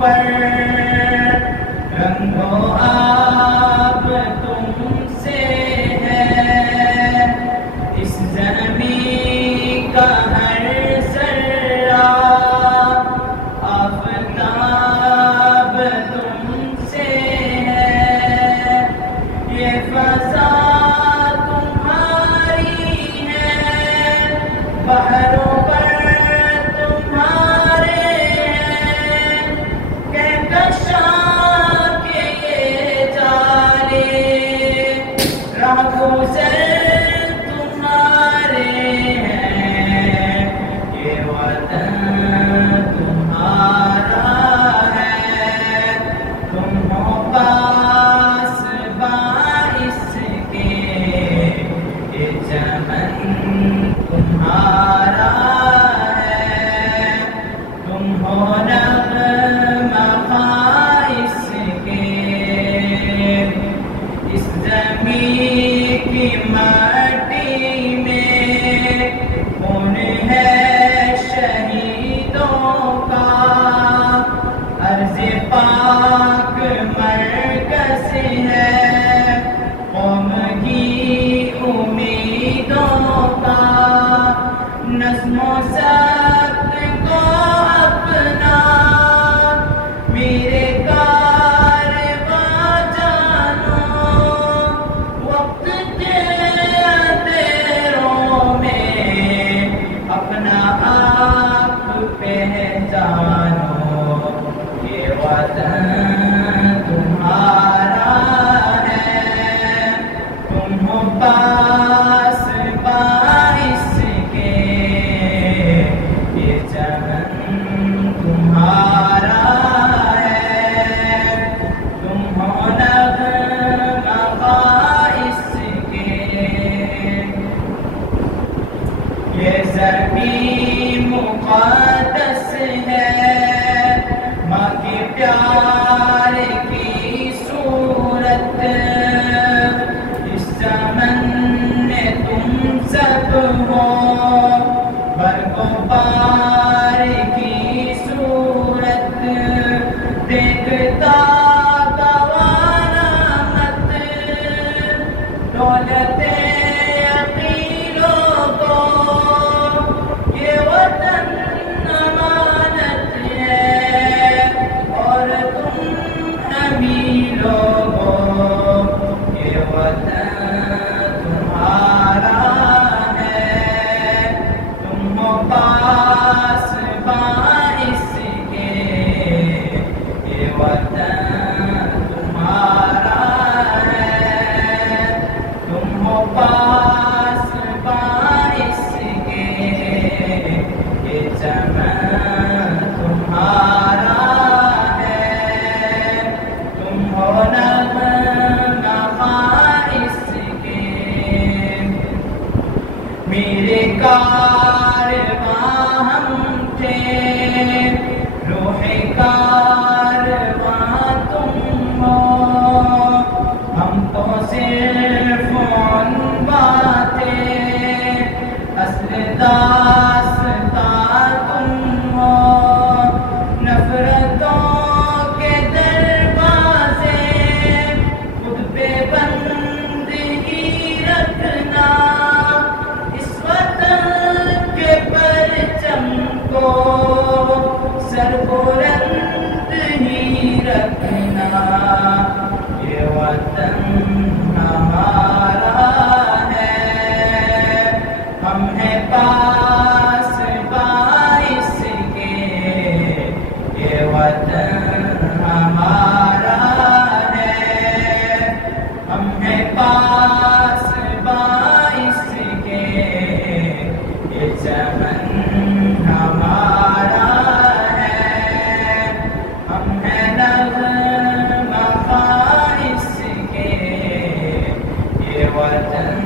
پر رنگ و آب تم سے ہے، اس زمین کا ہر ذرہ آفتاب تم سے ہے، یہ فضا تمہاری ہے، بحروں پر گزر تمہارے ہیں، یہ وطن تمہارا ہے، تم ہو پاس باعث کے، یہ چمن تمہارا ہے، تم ہو نغمہ باعث کے، اس زمین کی مٹی میں خون ہے شہیدوں کا، عرض پاک مرکز ہے قوم کی امیدوں کا، نظم و ضبط کو اپنا میرے پہچانو، یہ وطن تمہارا ہے، تم ہو پاس باعث کے، یہ چمن تمہارا ہے، تم ہو نغمہ باعث کے، یہ زمین مقدس ہے، ماں کے پیار کی صورت، اس چمن میں تم سب ہو، برگ و بار کی صورت، دیکھتا گوارا مت دولت عقیلوں کو، یہ وطن امانت ہے اور تم امیر لوگو، یہ وطن تمہارا ہے، تم ہو پاس باعث کے، یہ وطن تمہارا ہے، تم ہو پاس باعث کے، یہ چمن تمہارا ہے، تم ہو نغمہ باعث کے، میرے کارواں ہم تھے، روح کارواں تم ہو، ہم تو صرف عنواں تھے، اصل داستاں تم ہو، نفرتوں کے دروازے خود پہ بند ہی رکھنا، اس وطن کے پرچم کو سر بلند ہی رکھنا، یہ وطن ہمارا ہے، ہم ہیں پاس باعث کے، یہ وطن ہمارا ہے، ہم ہیں پاس باعث کے، یہ چمن ہمارا ہے، ہم ہیں نغمہ باعث کے، یہ وطن